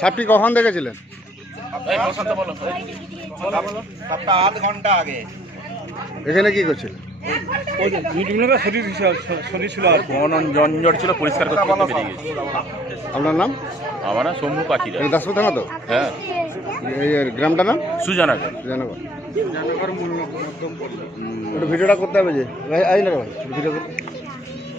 সাপটি কখন দেখেছিলেন? আধ ঘণ্টা আগে। এখানে কি করছিলেন? জঞ্জট ছিল পরিষ্কার করতে করতে বেরিয়ে গেছি। আপনার নাম? আমার নাম শম্ভু পাখিরা দাসপুর থানা তো? হ্যাঁ। গ্রামটার নাম? সুজানগর। একটু ভিডিওটা করতে হবে যে। ভাই আই না ভাই ভিডিও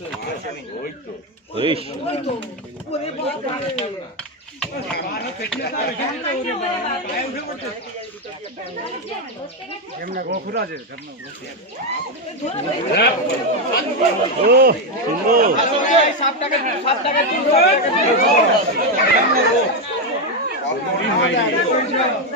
বাড়িগুলো মানুষগুলোকে সব ঘিরে দিয়েছে। সব ওই সবাই দাঁড়িয়ে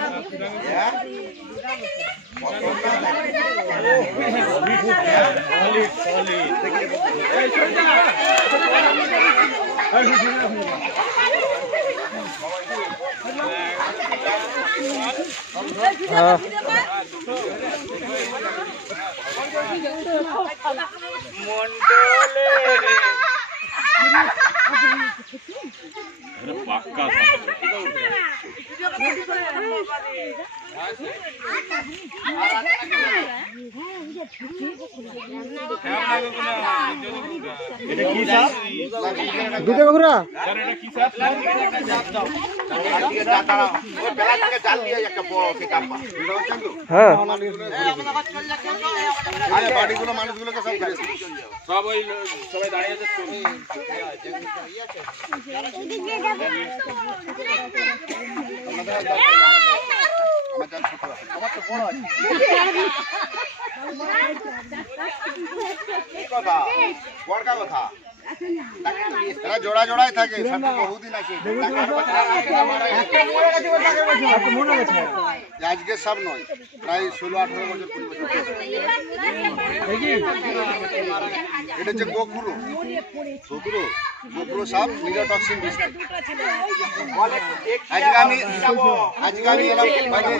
আছে তো। আমার জাল ছোট আছে। আমার তো আছে। কথা? জোড়া জোড়ায় থাকে বহুদিন আছে। আজকে সব নয়, প্রায় ষোলো, আঠারো বছর, কুড়ি বছর এটা হচ্ছে গোখুরো। গোখুরো গোখুরো সাপ, নিরোটক্সিন আজকে আমি আজকে আমি এলাম বাইরে।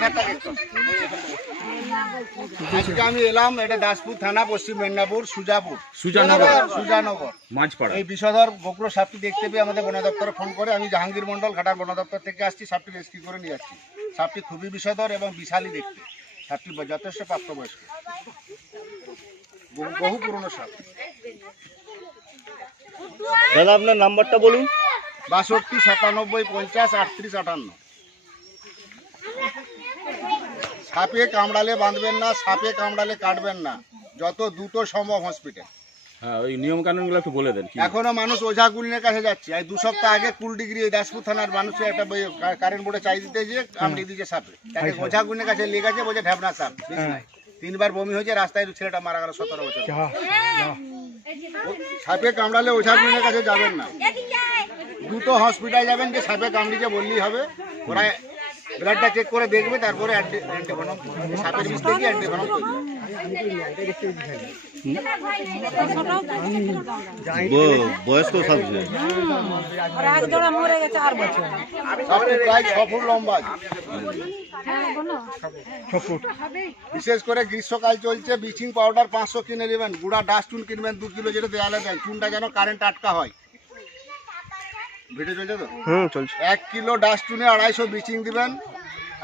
আজকে আমি এলাম এটা দাসপুর থানা পশ্চিম মেদিনীপুর সুজাপুর। সুজানগর। সুজানগর। মাঝপাড়া। এই বিষধর গোকুলো সাপটি দেখতে পেয়ে আমাদের বন দপ্তরে ফোন করে আমি জাহাঙ্গীর মন্ডল ঘাটার বন দপ্তর থেকে আসছি সাপটি রেস্কিউ করে নিয়ে যাচ্ছি। সাপটি খুবই বিষধর এবং বিশালী দেখতে। সাপটি যথেষ্ট প্রাপ্তবয়স্ক। বহু বহু পুরনো সাপ। দাদা আপনার নাম্বারটা বলুন। বাষট্টি সাতানব্বই পঞ্চাশ আটত্রিশ আটান্ন। সাপে কামড়ালে বাঁধবেন না সাপে কামড়ালে কাটবেন না। যত দুটো সম্ভব হসপিটাল হ্যাঁ ওই নিয়ম কানুনগুলো একটু বলে দেন এখনও মানুষ ওঝা কুলিনের কাছে যাচ্ছে। এই দু সপ্তাহ আগে কুল ডিগ্রি এই দাসপুর থানার মানুষের একটা কারেন্ট বোর্ডে চাই দিতে যে কামড়ে দিয়েছে সাপে। তাকে ওঝা কুলিনের কাছে লেগে গেছে বলছে ঢ্যাবনা সাপ তিনবার বমি হয়েছে রাস্তায় ছেলেটা মারা গেল সতেরো বছর। সাপে কামড়ালে ওঝা কুলিনের কাছে যাবেন না। দ্রুত হসপিটাল যাবেন যে সাপে কামড়িছে বললেই হবে। ওরা ব্লাডটা চেক করে দেখবে তারপরে অ্যান্টি- অ্যান্টিভেনম সাপের বিষ থেকে অ্যান্টিভেনম তৈরি হবে। বয়স্ক সাপ ওরা এক জোড়া মরে গেছে আর বছর। প্রায় ছ ফুট লম্বা আছে। বিশেষ করে গ্রীষ্মকাল চলছে ব্লিচিং পাউডার পাঁচশো কিনে নেবেন গুঁড়া ডাস্ট চুন কিনবেন দু কিলো যেটা দেওয়ালে দেয় চুনটা যেন কারেন্ট আটকা হয়। ভিডিও চলছে তো? হুম চলছে। এক কিলো ডাস্ট চুনে আড়াইশো ব্লিচিং দিবেন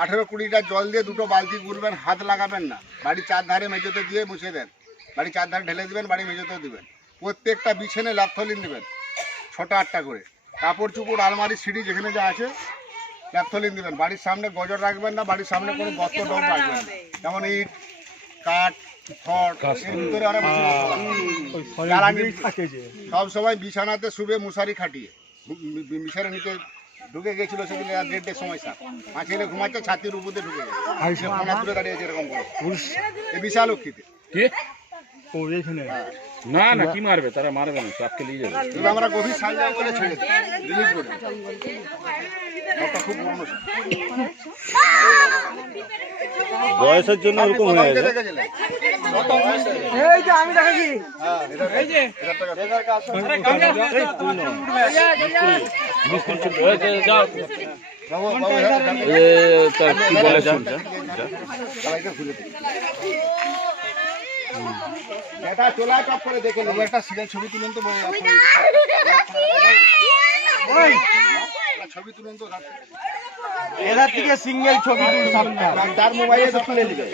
আঠেরো কুড়িটা জল দিয়ে দুটো বালতি গুলবেন হাত লাগাবেন না। বাড়ির চার ধারে মেঝোতে দিয়ে মুছে দেন। বাড়ির চার ধারে ঢেলে দেবেন বাড়ি মেঝোতেও দেবেন। প্রত্যেকটা বিছানে ল্যাপথলিন দেবেন ছোট আটটা করে। কাপড় চুপড় আলমারি সিঁড়ি যেখানে যা আছে ল্যাপথলিন দেবেন। বাড়ির সামনে গজর রাখবেন না বাড়ির সামনে কোনো গর্ত ডব রাখবেন না। যেমন ইট কাঠ সব সময় বিছানাতে শুবে মশারি খাটিয়ে। বিছানা নিচে ঢুকে গেছিল সেদিন রাত দেড়টার সময় সাপ মা ছেলে ঘুমাচ্ছে ছাতির উপরে ঢুকে গেছে। ফোনা তুলে দাঁড়িয়ে এরকম বড় এই বিশাল অক্ষিতে কে? না না কি মারবে? তারা মারবে না সাপকে নিয়ে যাবে। কিন্তু আমরা গভীর সাজা বলে ছেড়ে দিই। রিলিজ করে সাপটা খুব পুরনো বয়সের জন্য ওরকম হয়ে গেছে। এই যে আমি দেখেছি হ্যাঁ, টাকা- যে। তার কি বলে ছবি তুলেন তো ছবি তুলুন তো রাত্রে। থেকে সিঙ্গেল ছবি তার- তার মোবাইলে তো তুলে নিবে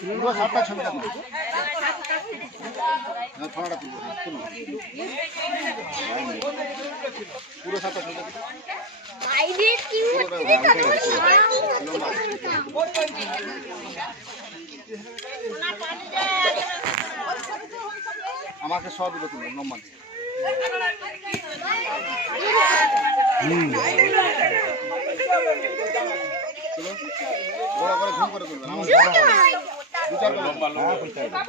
পুরো সাতটা তুলো। হ্যাঁ, ছড়াটা তুলো। পুরো সাতটা। আমাকে সব দিলো তুলো নম্বর দিয়ে। বড় করে ঝুম করে তুলবেন আমার বড় হবে। দু চার করে। হ্যাঁ, দু চার করে।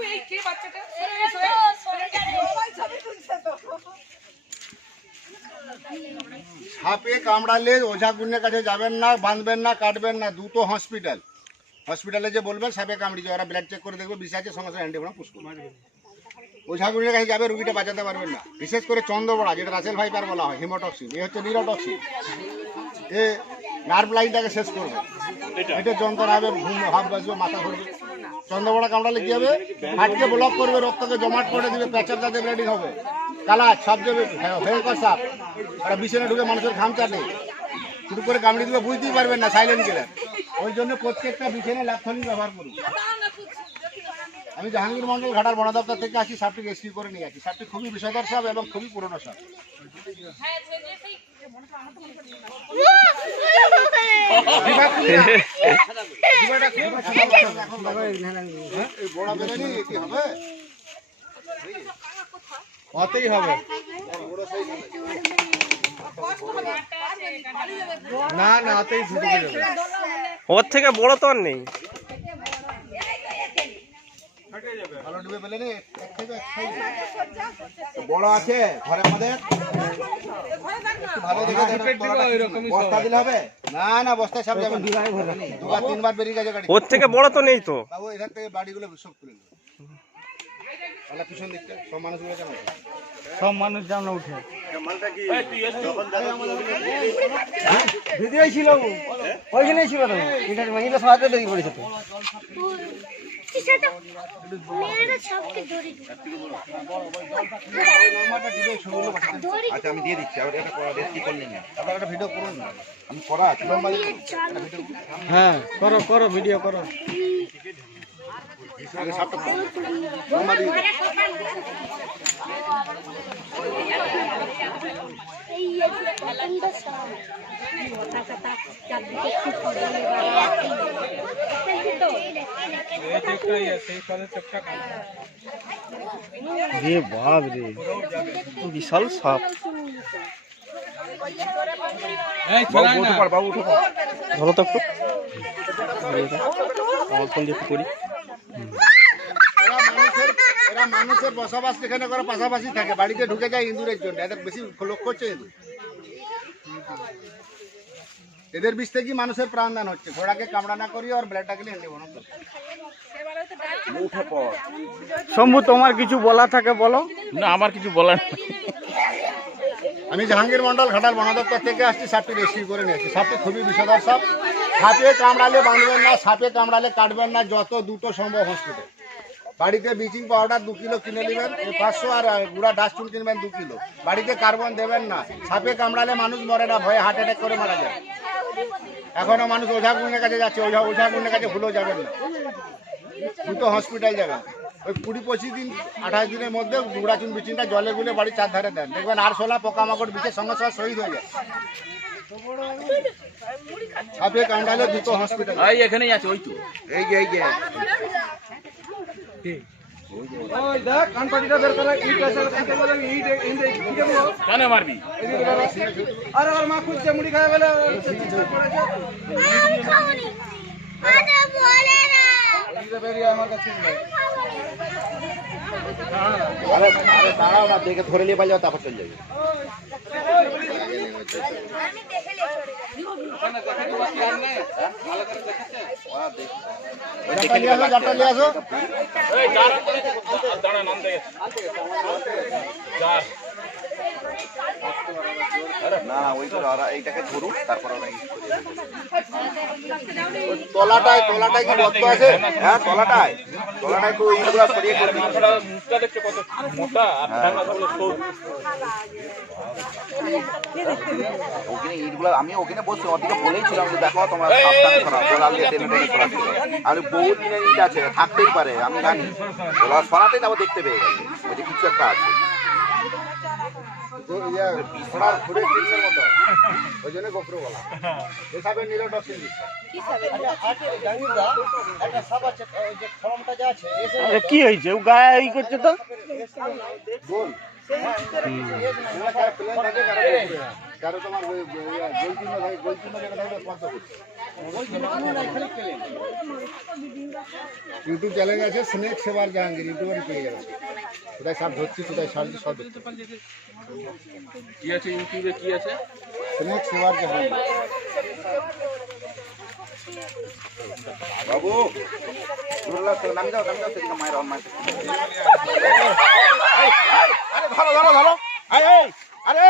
সাপে কামড়ালে ওঝা গুণের কাছে যাবেন না বাঁধবেন না কাটবেন না দুটো হসপিটাল হসপিটালে যে বলবেন সাপে কামড়িয়েছে ওরা ব্লাড চেক করে দেখবে বিষ আছে সঙ্গে সঙ্গে অ্যান্টিবায়োটিক পুষ করবে ওঝা গুণের কাছে যাবে, রুগীটা বাঁচাতে পারবেন না। বিশেষ করে চন্দ্রবড়া, যেটা রাসেল ভাইপার বলা হয়, হিমোটক্সিন। এ হচ্ছে নিরোটক্সিন। এ নার্ভ লাইনটাকে শেষ করবে। এটা যন্ত্রণা হবে, ঘুম হাফ বাজবে, মাথা ঘুরবে। চন্দ্রবড়া কামড়ালে কি হবে? হাটকে ব্লক করবে, রক্তকে জমাট করে দিবে প্যাচার যাতে রেডি হবে। কালা সব যাবে ভয়ঙ্কর সাপ। ওরা বিছানে ঢুকে মানুষের ঘাম চাটে। শুরু করে কামড়ে দিবে, বুঝতেই পারবেন না সাইলেন্ট কিলার ওই জন্য প্রত্যেকটা বিছানে ল্যাপথলিন ব্যবহার করুন। আমি জাহাঙ্গীর মন্ডল ঘাটার বন দপ্তর থেকে আসি সাপটি রেস্কিউ করে নিয়ে আসি। সাপটি খুবই বিষধর সাপ এবং খুবই পুরনো সাপ হবে না না ওর থেকে বড় তো আর নেই। ভালো ডুবে পেলে রে। বড় আছে ভালো দেখে কিছু না। বস্তা দিলে হবে? না না বস্তায় সব যাবে দুবার তিনবার বেরিয়ে গেছে গাড়ি। ওর থেকে বড় তো নেই তো। বাবু এখান থেকে বাড়িগুলো সব তুলে নেবে। তাহলে পিছন দিকটা সব মানুষগুলো কেন সব মানুষ উঠে? ছিল ওইখানেই ছিল তো। এটা মহিলা সাহায্য লেগে পড়েছে তো। মেয়েরা সবকে দড়ি দড়ি আচ্ছা আমি দিয়ে দিচ্ছি। আবার এটা করা রেসি করলেন না? আপনারা একটা ভিডিও করুন না। আমি করা আছে। হ্যাঁ করো করো ভিডিও করো। রে বাপ রে বিশাল সাপ। বাবু উঠে ধরো তো একটু আমার ফোন দিয়ে একটু করি। মানুষের বসবাস যেখানে করে পাশাপাশি থাকে। বাড়িতে ঢুকে যায় ইঁদুরের জন্য এদের বেশি লক্ষ্য হচ্ছে ইঁদুর এদের বিষ থেকে মানুষের প্রাণদান হচ্ছে। ঘোড়াকে কামড়া না করি আর ব্লাডটাকে নিয়ে নেব শম্ভু তোমার কিছু বলা থাকে বলো? না আমার কিছু বলার। আমি জাহাঙ্গীর মন্ডল ঘাটাল বন দপ্তর থেকে আসছি সাপটি রেস্কিউ করে নিয়েছি সাপটি খুবই বিষধর সাপ। সাপে কামড়ালে বাঁধবেন না সাপে কামড়ালে কাটবেন না যত দুটো সম্ভব হসপিটাল বাড়িতে ব্লিচিং পাউডার দু কিলো কিনে নেবেন পাঁচশো আর গুঁড়া ডাস্টবিন কিনবেন দু কিলো। বাড়িতে কার্বন দেবেন না সাপে কামড়ালে মানুষ মরে না ভয়ে হার্ট অ্যাটাক করে মারা যায়। এখনও মানুষ ওঝা গুণের কাছে যাচ্ছে ওঝা ওঝা গুণের কাছে ভুলেও যাবেন না। দুটো হসপিটাল যাবেন। ওই কুড়ি পঁচিশ দিন আঠাশ দিনের মধ্যে গুঁড়া চুন বিচিনটা জলে গুলে বাড়ির চার ধারে দেন। দেখবেন আর সোলা পোকামাকড় বিচের সঙ্গে সঙ্গে শহীদ হয়ে যায়। সাপে কামড়ালে দুটো হসপিটাল এই এখানেই আছে ওই তো। এই যে এই যে। কানগুলো মারবি? আরে আর মা খুঁজছে মুড়ি এদিকে বেরিয়ে আমার কাছে নেই আরে আরে দাঁড়াও না দেখে ধরে নিয়ে পালিয়ে তারপর চলে যাবে দাঁড়া নাম দেখে যা না ওই তো ওরা এইটাকে ধরুক তারপর ওরা তলাটায় তলাটায় কি রক্ত আছে? হ্যাঁ তলাটায়। তলাটায় তো এইগুলো সরিয়ে করে মুখটা দেখছ কত মোটা? আর ঠ্যাঙ্গা গুলো সরু? ওখানে ইটগুলো আমি ওখানে বসছি ওদিকে বলেইছিলাম যে দেখো তোমরা সাবধানে সরাও গোলাল দিয়ে টেনে টেনে সরাচ্ছিল আমি বহু দিনের ইট আছে থাকতেই পারে আমি জানি। সরাতেই তারপর দেখতে পেয়ে গেছে ওই যে কিছু একটা আছে। ঘোড়ার ঘুরে চিহ্নের মতো। ওই জন্য গোপ্র বলা হিসাবে নিরোটক্সিন দিচ্ছে। কি হয়েছে? ও গায়ে ই করছে তো? গোল কারও হয়। তোমার ওই গোল চিহ্ন থাকে গোল চিহ্ন যেটা থাকে স্পর্শ করছে ইউটিউব চ্যানেল আছে স্নেক সেবার জাহাঙ্গীর ইউটিউবে পেয়ে যাবে কোথায় সাপ ধরছি কোথায় সারছি সব কি আছে ইউটিউবে কি আছে? স্নেক সেবার জাহাঙ্গীর বাবু নামি যাও নামি যাও সেদিকে মায়ের মায়ের আরে ধরো ধরো ধরো। আরে আরে।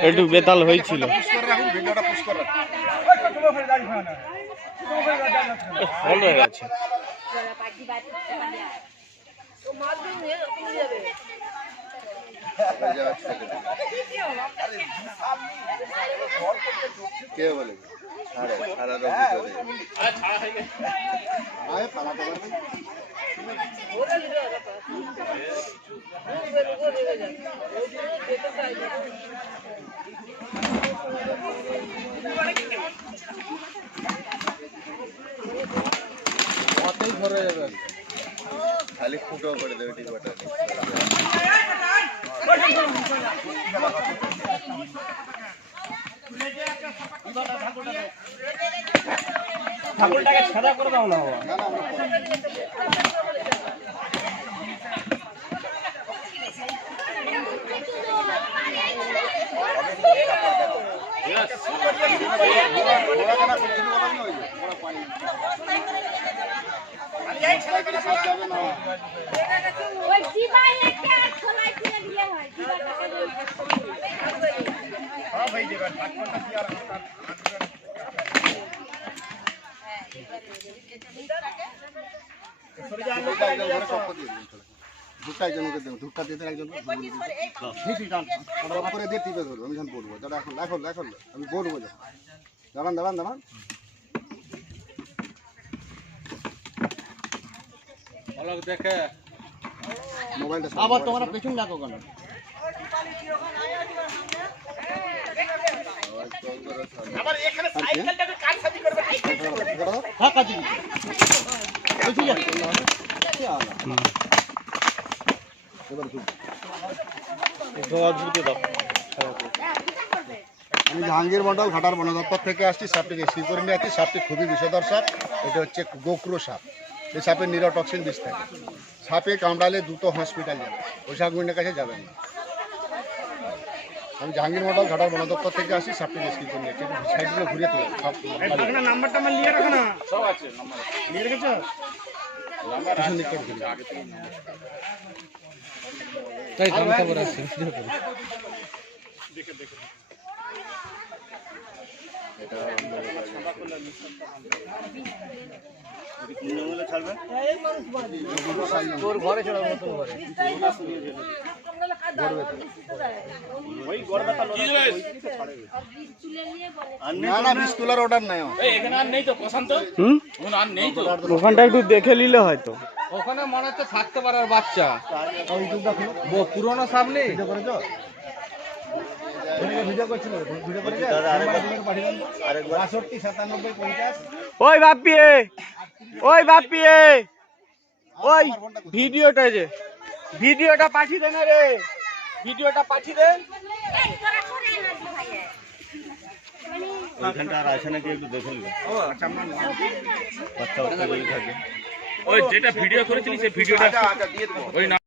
একটু বেতাল হয়েছিল। ভালো হয়ে গেছে। কে বলে? সারা ফুটো করে দেবে ঠিক ঠাকুরটাকে সাদা করে দাও না বাবা। না না আমরা ঘোড়া কেনা ঘোড়া পানি হয় চলো। ধূপটা দেবো ধূপটা দিয়ে একজন। করে দিয়ে টিপে ধরবো আমি যখন বলব দাদা এখন এখন এখন আমি বলব যখন। দাঁড়ান দাঁড়ান দাঁড়ান। মোবাইলটা আবার তোমরা পেছন ডাকো কেন? আবার এখানে সাইকেলটাকে কাজ সাজি করবে? হ্যাঁ কাজে এবার খুব দাও আমি জাহাঙ্গীর মন্ডল ঘাটার বন দপ্তর থেকে আসছি সাপটি রেস্কিউ করে নিয়ে আসছি সাপটি খুবই বিষধর সাপ এটা হচ্ছে গোক্রো সাপ। এই সাপের নিরোটক্সিন বিষ থাকে। সাপে কামড়ালে দ্রুত হসপিটাল যাবে ওষা গুন্ডের কাছে যাবেন না। আমি জাহাঙ্গীর মন্ডল ঘাটার বন দপ্তর থেকে আসছি সাপটি রেস্কিউ করে নিয়ে আসছি একটু সাইডগুলো ঘুরিয়ে তুলে সব নাম্বারটা আমার নিয়ে রাখো না। সব আছে নাম্বার নিয়ে রেখেছো? তাই খবর আছে তোর ঘরে চলো নতুন ঘরে না না বিষ তোলার অর্ডার নাই আমার। এখানে আর নেই তো প্রশান্ত? ওখানে আর নেই তো। ওখানটা একটু দেখে নিলে হয়তো। ওখানে মনে হচ্ছে থাকতে পারে আর বাচ্চা। পুরোনো সাপ নেই ভিডিও করেছ ভিডিও করছিল ভিডিও করেছে বাষট্টি সাতানব্বই পঞ্চাশ ওই বাপ্পি এ ওই বাপ্পি এ। ওই ভিডিওটা যে ভিডিওটা পাঠিয়ে দে না রে। ভিডিওটা পাঠিয়ে দে। ওই যেটা ভিডিও করেছিলি সেই ভিডিওটা আচ্ছা আচ্ছা ওই